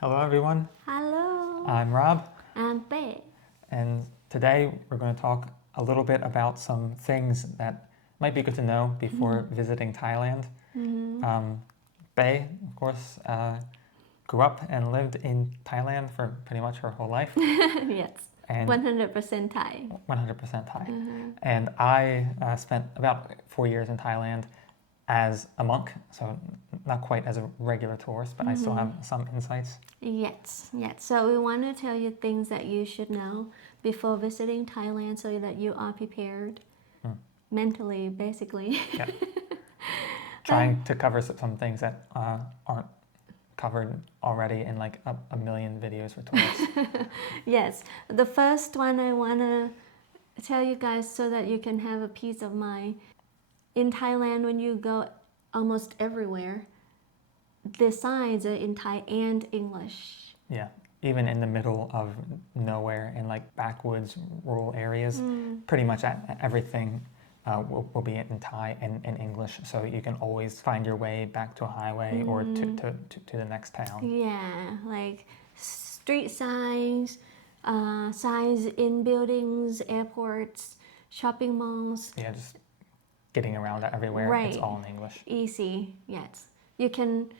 Hello, everyone. Hello, I'm Rob, I'm Bei. and today we're going to talk a little bit about some things that might be good to know before visiting Thailand. Bei, of course, grew up and lived in Thailand for pretty much her whole life, Yes, and 100% Thai. 100% Thai. And I spent about 4 years in Thailand as a monk, so not quite as a regular tourist, but I still have some insights. Yes. So we want to tell you things that you should know before visiting Thailand so that you are prepared mentally, basically. Yeah. Trying to cover some things that aren't covered already in like a million videos for tourists. Yes, the first one I want to tell you guys so that you can have a peace of mind. In Thailand, when you go almost everywhere, the signs are in Thai and English. Yeah, even in the middle of nowhere in like backwoods, rural areas, pretty much everything will be in Thai and in English, so you can always find your way back to a highway or to the next town. Yeah, like street signs, signs in buildings, airports, shopping malls. Yeah, just getting around everywhere, it's Right. all in English. Easy, yes. You can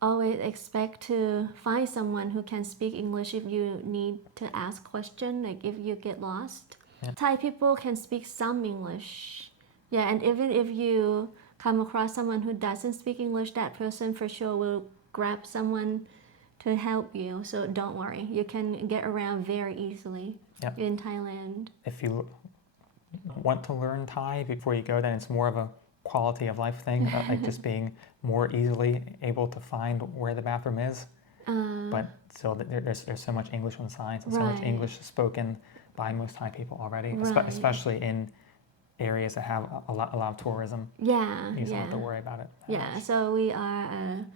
always expect to find someone who can speak English if you need to ask question, like if you get lost. Yeah. Thai people can speak some English. Yeah, and even if you come across someone who doesn't speak English, that person for sure will grab someone to help you. So don't worry, you can get around very easily Yeah. in Thailand. If you want to learn Thai before you go, then it's more of a quality of life thing, like just being more easily able to find where the bathroom is. But still, there's so much English on signs and so much Right. English spoken by most Thai people already, Right. especially in areas that have a lot of tourism. Yeah, You don't yeah. have to worry about it. Yeah, so we are a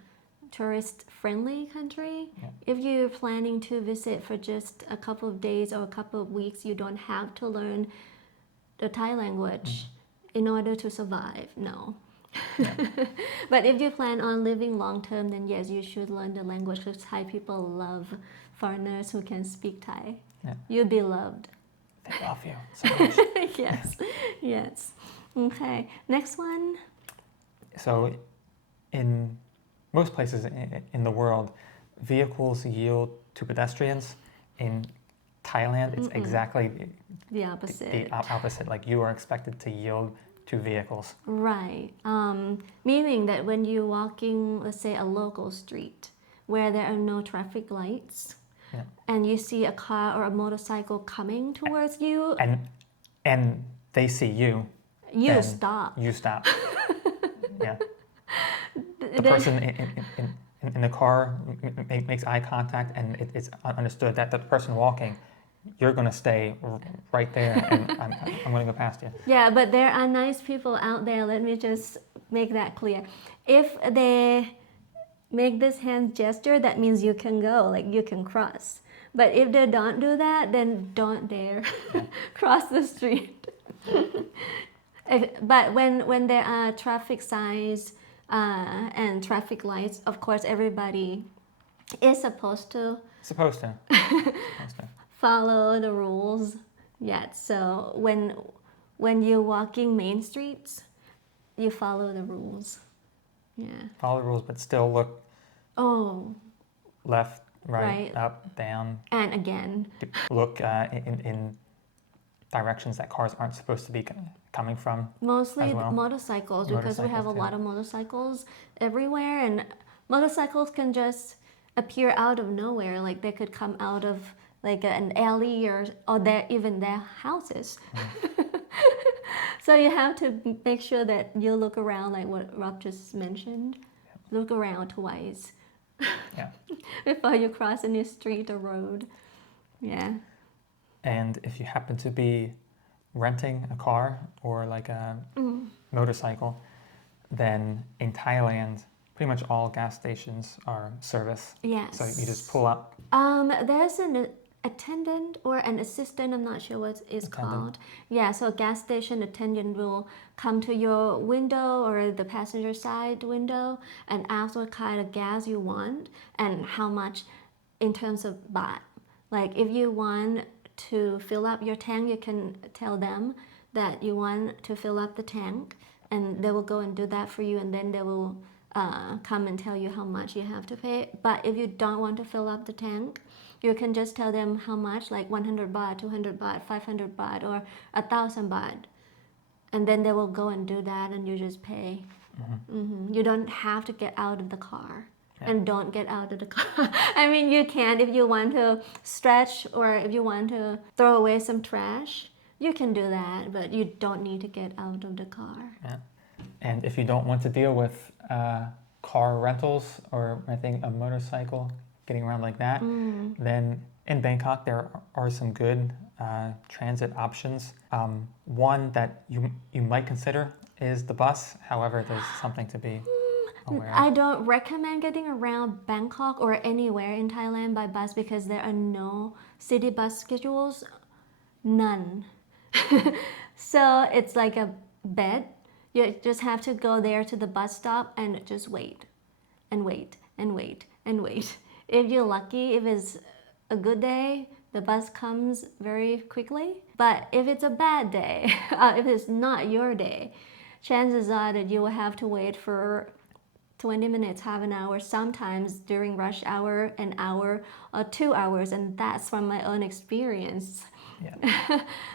tourist-friendly country. Yeah. If you're planning to visit for just a couple of days or a couple of weeks, you don't have to learn the Thai language in order to survive. No. Yeah. But if you plan on living long term, then yes, you should learn the language because Thai people love foreigners who can speak Thai. Yeah. You'll be loved. They love you so much. Yes, yes. Okay, next one. So, in most places in the world, vehicles yield to pedestrians. In Thailand, it's exactly The opposite. the opposite. Like you are expected to yield to vehicles. Right. Meaning that when you're walking, let's say, a local street where there are no traffic lights, Yeah. and you see a car or a motorcycle coming towards you, And they see you. you then stop. You stop. Yeah. The person in the car makes eye contact, and it's understood that the person walking, you're going to stay right there, and I'm going to go past you. Yeah, but there are nice people out there. Let me just make that clear. If they make this hand gesture, that means you can go, like you can cross. But if they don't do that, then don't dare cross the street. But when there are traffic signs and traffic lights, of course, everybody is supposed to Supposed to. follow the rules. Yeah, so when you're walking main streets, you follow the rules. Yeah. Follow the rules, but still look Oh, left, right, Right. up, down. and again. Look in directions that cars aren't supposed to be coming from. Mostly As well. motorcycles, because we have a Motorcycles, too. lot of motorcycles everywhere, and motorcycles can just appear out of nowhere. Like they could come out of like an alley or even their houses. So you have to make sure that you look around, like what Rob just mentioned. Look around twice Yeah. before you cross any street or road. Yeah. And if you happen to be renting a car or like a motorcycle, then in Thailand, pretty much all gas stations are service. Yes. So you just pull up. There's an attendant or an assistant, I'm not sure what it's called. Yeah, so a gas station attendant will come to your window or the passenger side window and ask what kind of gas you want and how much in terms of baht. Like if you want to fill up your tank, you can tell them that you want to fill up the tank, and they will go and do that for you, and then they will come and tell you how much you have to pay. But if you don't want to fill up the tank, you can just tell them how much, like 100 baht, 200 baht, 500 baht, or 1,000 baht. And then they will go and do that, and you just pay. You don't have to get out of the car. And don't get out of the car. I mean, you can if you want to stretch, or if you want to throw away some trash, you can do that, but you don't need to get out of the car. Yeah. And if you don't want to deal with car rentals, or I think a motorcycle, getting around like that, then in Bangkok there are some good transit options. One that you might consider is the bus. However, there's something to be aware of. I don't recommend getting around Bangkok or anywhere in Thailand by bus because there are no city bus schedules, none. So it's like a bed. You just have to go there to the bus stop and just wait and wait and wait and wait. If you're lucky, if it's a good day, the bus comes very quickly. But if it's a bad day, if it's not your day, chances are that you will have to wait for 20 minutes, half an hour, sometimes during rush hour, an hour or 2 hours, and that's from my own experience.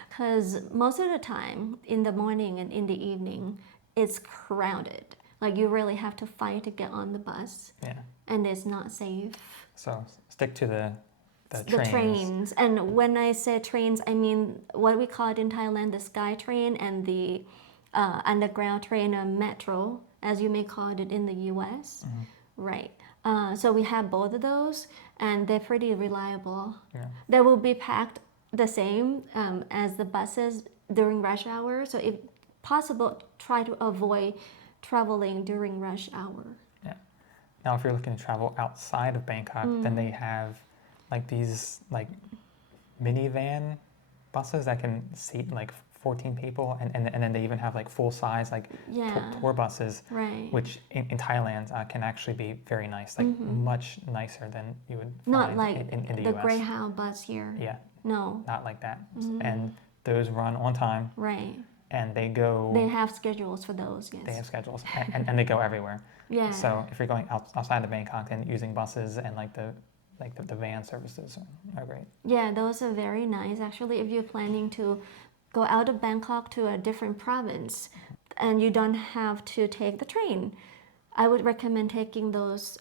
Because most of the time, in the morning and in the evening, it's crowded. Like you really have to fight to get on the bus, and it's not safe. So stick to the trains. And when I say trains, I mean what we call it in Thailand, the sky train and the underground train, or metro, as you may call it in the US. Right. So we have both of those, and they're pretty reliable. They will be packed the same as the buses during rush hour. So if possible, try to avoid traveling during rush hour. Now, if you're looking to travel outside of Bangkok, then they have like these like minivan buses that can seat like 14 people, and then they even have like full size like tour buses, which in Thailand can actually be very nice, like much nicer than you would find not like in the the US. Greyhound bus here. No, not like that. And those run on time, and they have schedules for those. They have schedules, and they go everywhere. So if you're going outside of Bangkok, then using buses and like the van services are great. Those are very nice actually. If you're planning to go out of Bangkok to a different province and you don't have to take the train, I would recommend taking those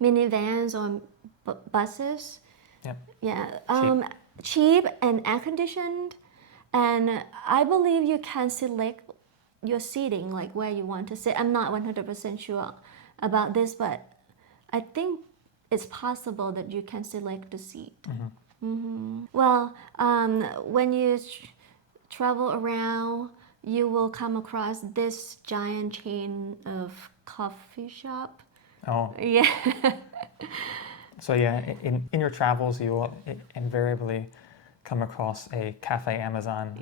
minivans or buses. Cheap and air conditioned, and I believe you can select your seating, like where you want to sit. I'm not 100% sure about this, but I think it's possible that you can select the seat. Well, when you travel around, you will come across this giant chain of coffee shop. So in your travels, you will invariably come across a Cafe Amazon.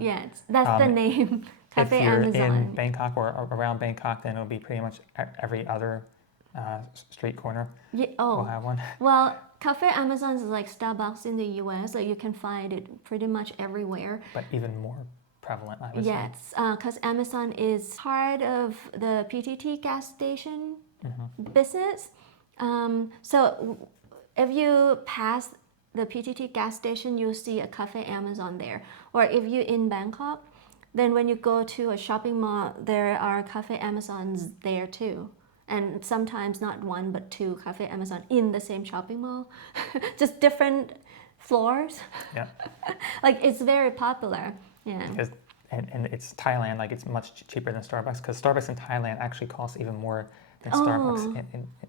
That's the name. Cafe Amazon. If you're in Bangkok or around Bangkok, then it'll be pretty much every other street corner. We'll have one. Well, Cafe Amazon is like Starbucks in the US. Like you can find it pretty much everywhere. But even more prevalent, I would say. Because Amazon is part of the PTT gas station business. So if you pass the PTT gas station, you'll see a Cafe Amazon there. Or if you're in Bangkok, then when you go to a shopping mall, there are Cafe Amazons there too. And sometimes not one, but two Cafe Amazon in the same shopping mall. Just different floors. Like it's very popular. Because, and it's Thailand, like it's much cheaper than Starbucks, because Starbucks in Thailand actually costs even more than Starbucks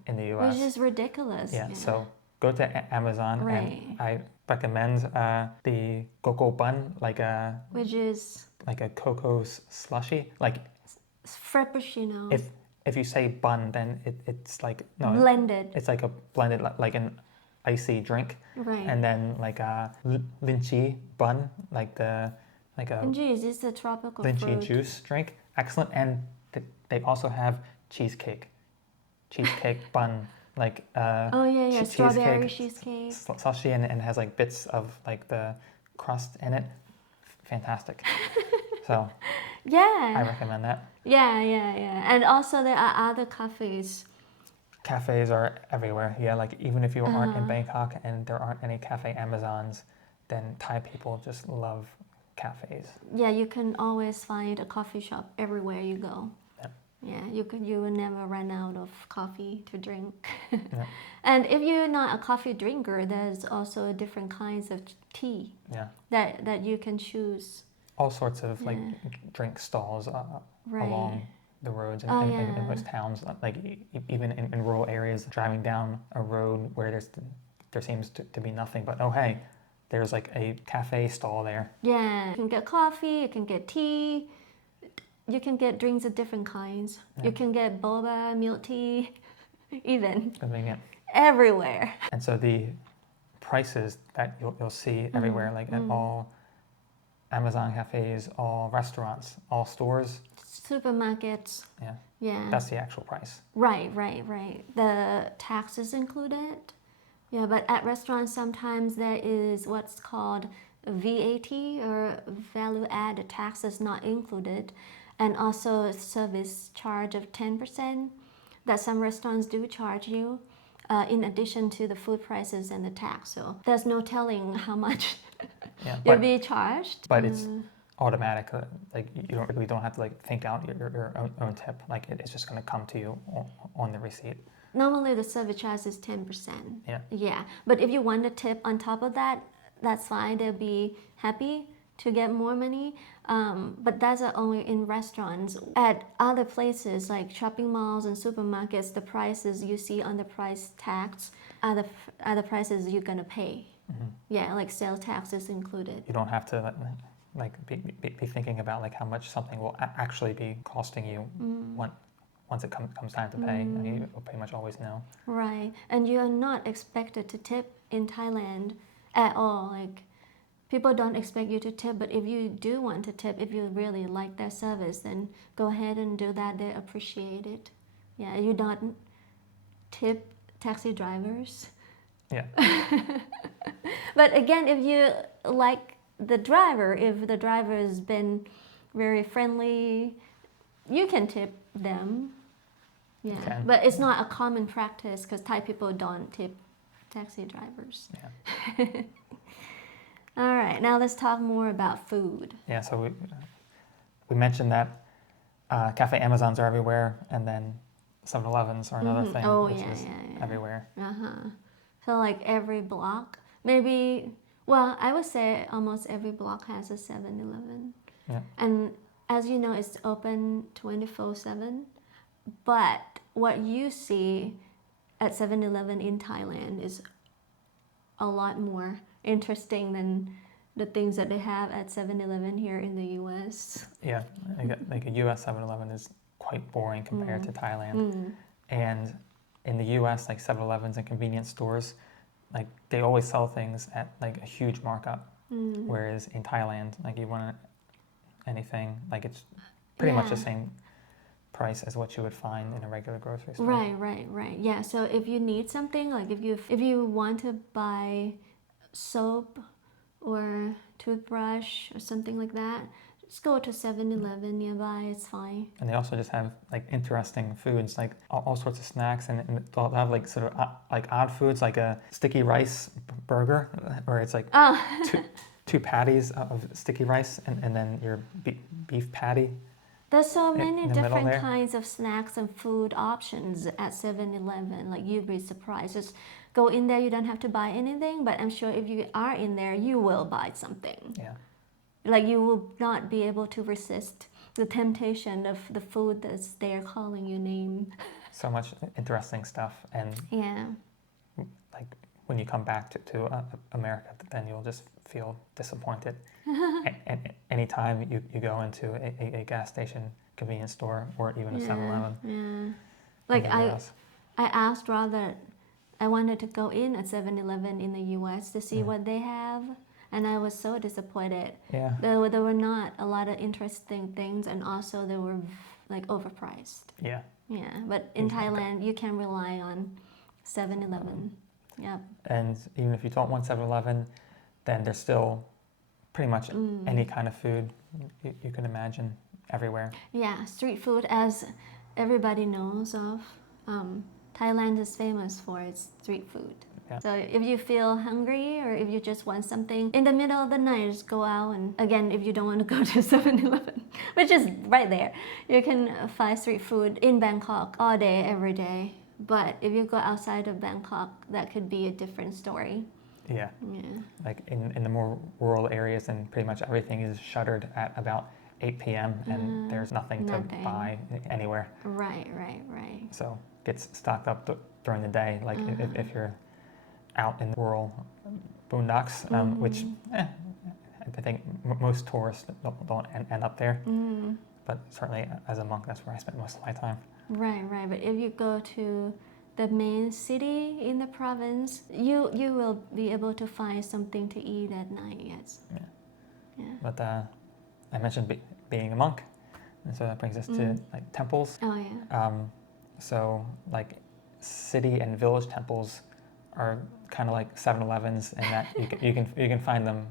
in the US. Which is ridiculous. So go to Amazon, and I recommend the cocoa bun, which is like a cocoa slushy, like frappuccino. If you say bun, then it's like blended. It's like a blended, like an icy drink, and then like a lychee bun, like a lychee is a tropical lychee fruit. Juice drink. Excellent. And they also have cheesecake bun like Oh yeah, strawberry cheesecake, cheesecake. slushy, and it has like bits of like the crust in it. Fantastic. So I Yeah, recommend that. yeah. And also there are other cafes. Cafes are everywhere. Yeah, like even if you aren't in Uh, Bangkok and there aren't any cafe Amazons, then Thai people just love cafes. yeah, you can always find a coffee shop everywhere you go. Yeah. Yeah, you will never run out of coffee to drink. Yeah. And if you're not a coffee drinker, there's also different kinds of tea Yeah. that you can choose. All sorts of like Yeah. drink stalls Right. along the roads Oh in yeah. most towns. Like even in rural areas, driving down a road where there seems to be nothing, but oh hey, there's like a cafe stall there. Yeah. You can get coffee, you can get tea, you can get drinks of different kinds. Yeah. You can get boba, milk tea, even Convenient. everywhere. And so the prices that you'll see everywhere, like at all Amazon cafes, all restaurants, all stores. Supermarkets. Yeah. Yeah. That's the actual price. Right. The tax is included. Yeah, but at restaurants sometimes there is what's called VAT or value added tax is not included, and also a service charge of 10% that some restaurants do charge you. In addition to the food prices and the tax, so there's no telling how much Yeah, you'll be charged. but it's automatic. Like you really don't have to like think out your own tip. Like it's just going to come to you on the receipt. Normally the service charge is 10%. Yeah. Yeah, but if you want a tip on top of that, that's fine. They'll be happy to get more money. But that's only in restaurants. At other places like shopping malls and supermarkets, the prices you see on the price tags are the prices you're gonna pay. Mm-hmm. Yeah, like sales tax is included. You don't have to like be thinking about like how much something will actually be costing you once it comes time to pay. You pretty much always know. Right, and you are not expected to tip in Thailand at all. Like people don't expect you to tip, but if you do want to tip, if you really like their service, then go ahead and do that. They appreciate it. Yeah, you don't tip taxi drivers. Yeah. But again, if you like the driver, if the driver has been very friendly, you can tip them. Yeah, Okay. but it's not a common practice because Thai people don't tip taxi drivers. Yeah. All right, now let's talk more about food. Yeah. So we mentioned that cafe Amazons are everywhere, and then 7-Elevens are another thing, which is everywhere. So like every block, maybe, well, I would say almost every block has a 7-Eleven. Yeah. And as you know, it's open 24/7. But what you see at 7-Eleven in Thailand is a lot more interesting than the things that they have at 7-Eleven here in the U.S. Yeah, like a U.S. 7-Eleven is quite boring compared to Thailand. And in the U.S., like 7-Elevens and convenience stores, like they always sell things at like a huge markup. Whereas in Thailand, like you want anything, like it's pretty much the same price as what you would find in a regular grocery store. Right. Yeah, so if you need something, like if you want to buy soap or toothbrush or something like that, just go to 7-Eleven nearby, it's fine. And they also just have like interesting foods, like all sorts of snacks, and they'll have like sort of like odd foods, like a sticky rice burger, where it's like two patties of sticky rice and then your beef patty. There's so many different kinds of snacks and food options at 7-Eleven. Like you'd be surprised. Just go in there. You don't have to buy anything, but I'm sure if you are in there, you will buy something. Yeah. Like you will not be able to resist the temptation of the food that's there calling your name. So much interesting stuff, and like when you come back to America, then you'll just feel disappointed. And anytime you go into a gas station, convenience store, or even a 7-Eleven. Yeah. Like I asked Rob that I wanted to go in at 7-Eleven in the U.S. to see what they have, and I was so disappointed. Yeah. There were not a lot of interesting things, and also they were like overpriced. Yeah. Yeah, but in Thailand you can rely on 7-Eleven. Yep. And even if you don't want 7-Eleven, then there's still pretty much any kind of food you can imagine everywhere. Yeah, street food, as everybody knows of. Thailand is famous for its street food. Yeah. So if you feel hungry or if you just want something in the middle of the night, just go out. And again, if you don't want to go to 7-Eleven, which is right there, you can find street food in Bangkok all day, every day. But if you go outside of Bangkok, that could be a different story. Yeah. Yeah. Like in the more rural areas, and pretty much everything is shuttered at about 8 p.m. and there's nothing to buy anywhere. Right. So gets stocked up during the day. Like if you're out in the rural boondocks, which I think most tourists don't end up there. But certainly as a monk, that's where I spent most of my time. Right. But if you go to the main city in the province, you will be able to find something to eat at night. Yes. Yeah. But I mentioned being a monk, and so that brings us to like temples. Oh yeah. So like city and village temples are kind of like 7-Elevens, in that you can find them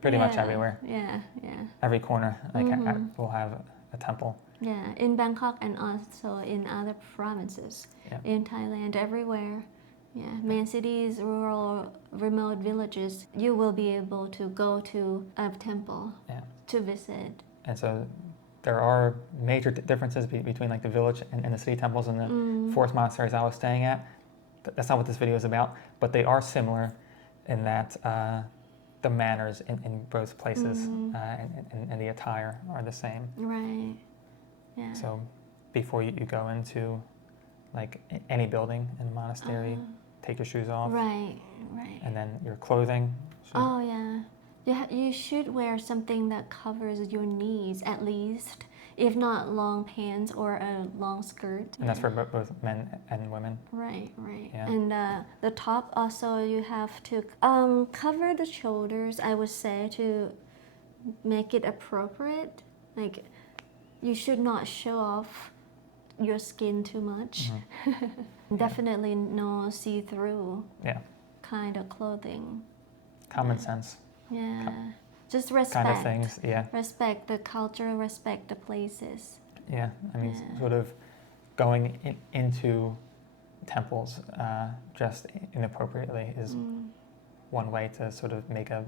pretty much everywhere. Yeah. Every corner will have a temple. Yeah, in Bangkok and also in other provinces. Yeah. In Thailand, everywhere. Yeah, main cities, rural, remote villages, you will be able to go to a temple to visit. And so there are major differences between like the village and the city temples and the forest monasteries I was staying at. That's not what this video is about, but they are similar in that the manners in both places and the attire are the same. Right. Yeah. So before you go into like any building in a monastery, take your shoes off. Right. And then your clothing. Oh yeah. You should wear something that covers your knees at least, if not long pants or a long skirt. And that's for both men and women. Right. Yeah. And the top also, you have to cover the shoulders, I would say, to make it appropriate. Like, you should not show off your skin too much. Definitely no see-through kind of clothing. Common sense. Yeah. Just respect. Kind of things, yeah. Respect the culture, respect the places. Yeah, I mean, sort of going into temples dressed inappropriately is one way to sort of make a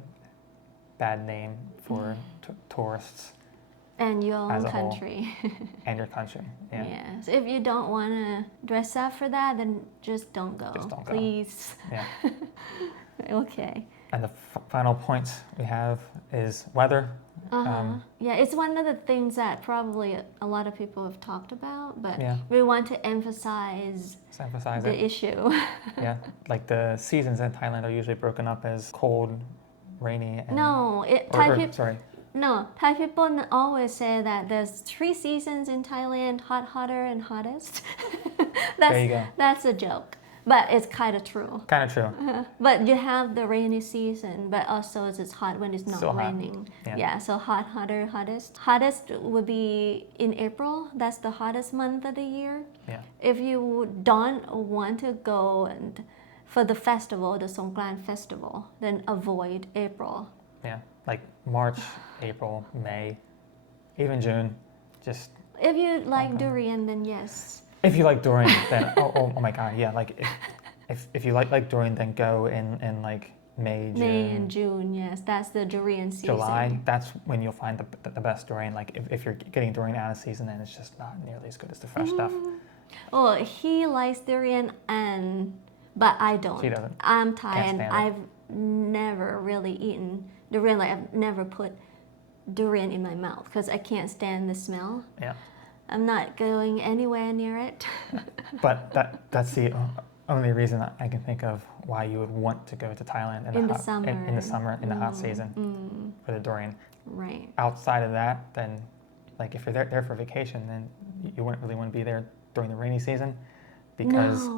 bad name for tourists. And your own country. And your country, yeah. So if you don't want to dress up for that, then just don't go. Just don't go. Please. Yeah. Okay. And the final point we have is weather. Yeah, it's one of the things that probably a lot of people have talked about, but we want to emphasize the issue. Yeah, like the seasons in Thailand are usually broken up as cold, rainy, and... Thai people always say that there's 3 seasons in Thailand: hot, hotter, and hottest. There you go. That's a joke, but it's kind of true. Kind of true. But you have the rainy season, but also it's hot when it's not Still raining. Hot. Yeah, so hot, hotter, hottest. Hottest would be in April. That's the hottest month of the year. Yeah. If you don't want to go and for the festival, the Songkran festival, then avoid April. Yeah, like March, April, May, even June, just... If you like durian, then yes. If you like durian, then, oh my God, yeah, like if you like durian, then go in like May, June. May and June, yes, that's the durian season. July, that's when you'll find the best durian. Like if you're getting durian out of season, then it's just not nearly as good as the fresh stuff. Well, he likes durian, but I don't. She doesn't. I'm Thai, Can't and stand it. I've never really eaten durian. Like, I've never put durian in my mouth because I can't stand the smell. Yeah. I'm not going anywhere near it. But that's the only reason I can think of why you would want to go to Thailand in the summer, in the hot season for the durian. Right. Outside of that, then, like if you're there for vacation, then you wouldn't really want to be there during the rainy season, because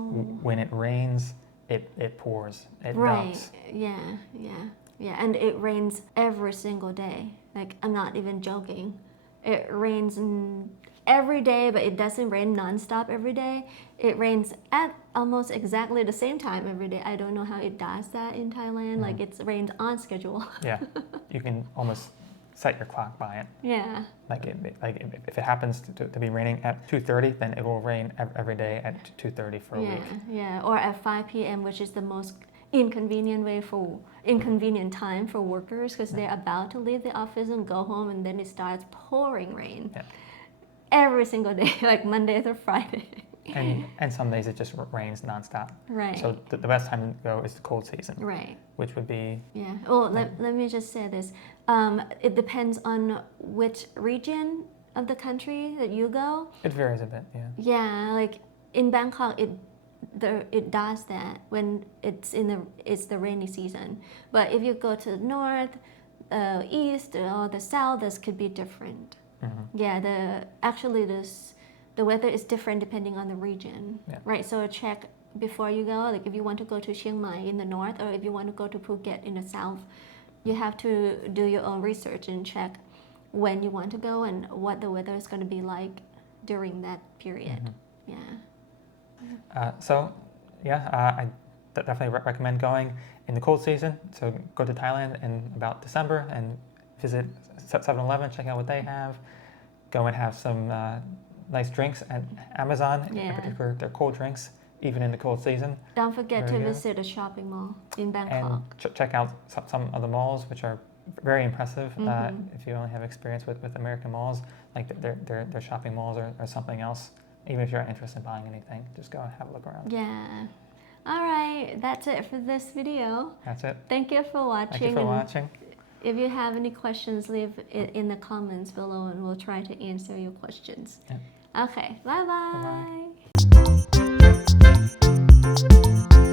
when it rains, it pours, it dumps. Yeah, and it rains every single day. Like, I'm not even joking. It rains every day, but it doesn't rain nonstop every day. It rains at almost exactly the same time every day. I don't know how it does that in Thailand. Like it rains on schedule. Yeah, you can almost set your clock by it. Yeah. Like if it happens to be raining at 2:30, then it will rain every day at 2:30 for a week. Yeah, or at 5 p.m., which is the most inconvenient time for workers because they're about to leave the office and go home, and then it starts pouring rain every single day, like Monday through Friday. And some days it just rains nonstop. Right. So the best time to go is the cold season. Right. Which would be... Yeah. Well, let me just say this. It depends on which region of the country that you go. It varies a bit, yeah. Yeah, like in Bangkok, it does that when it's the rainy season. But if you go to the north, east, or the south, this could be different. Mm-hmm. Yeah, the weather is different depending on the region, right? So check before you go. Like if you want to go to Chiang Mai in the north, or if you want to go to Phuket in the south, you have to do your own research and check when you want to go and what the weather is going to be like during that period. Mm-hmm. Yeah. I definitely recommend going in the cold season. So go to Thailand in about December and visit 7-Eleven, check out what they have. Go and have some nice drinks at Amazon, in particular their cold drinks, even in the cold season. Don't forget to visit a shopping mall in Bangkok. And check out some of the malls, which are very impressive. If you only have experience with American malls, like their shopping malls are something else. Even if you're not interested in buying anything, just go and have a look around. Yeah. All right, that's it for this video. That's it. Thank you for watching. Thank you for watching. If you have any questions, leave it in the comments below and we'll try to answer your questions. Yeah. Okay, bye-bye. Bye-bye.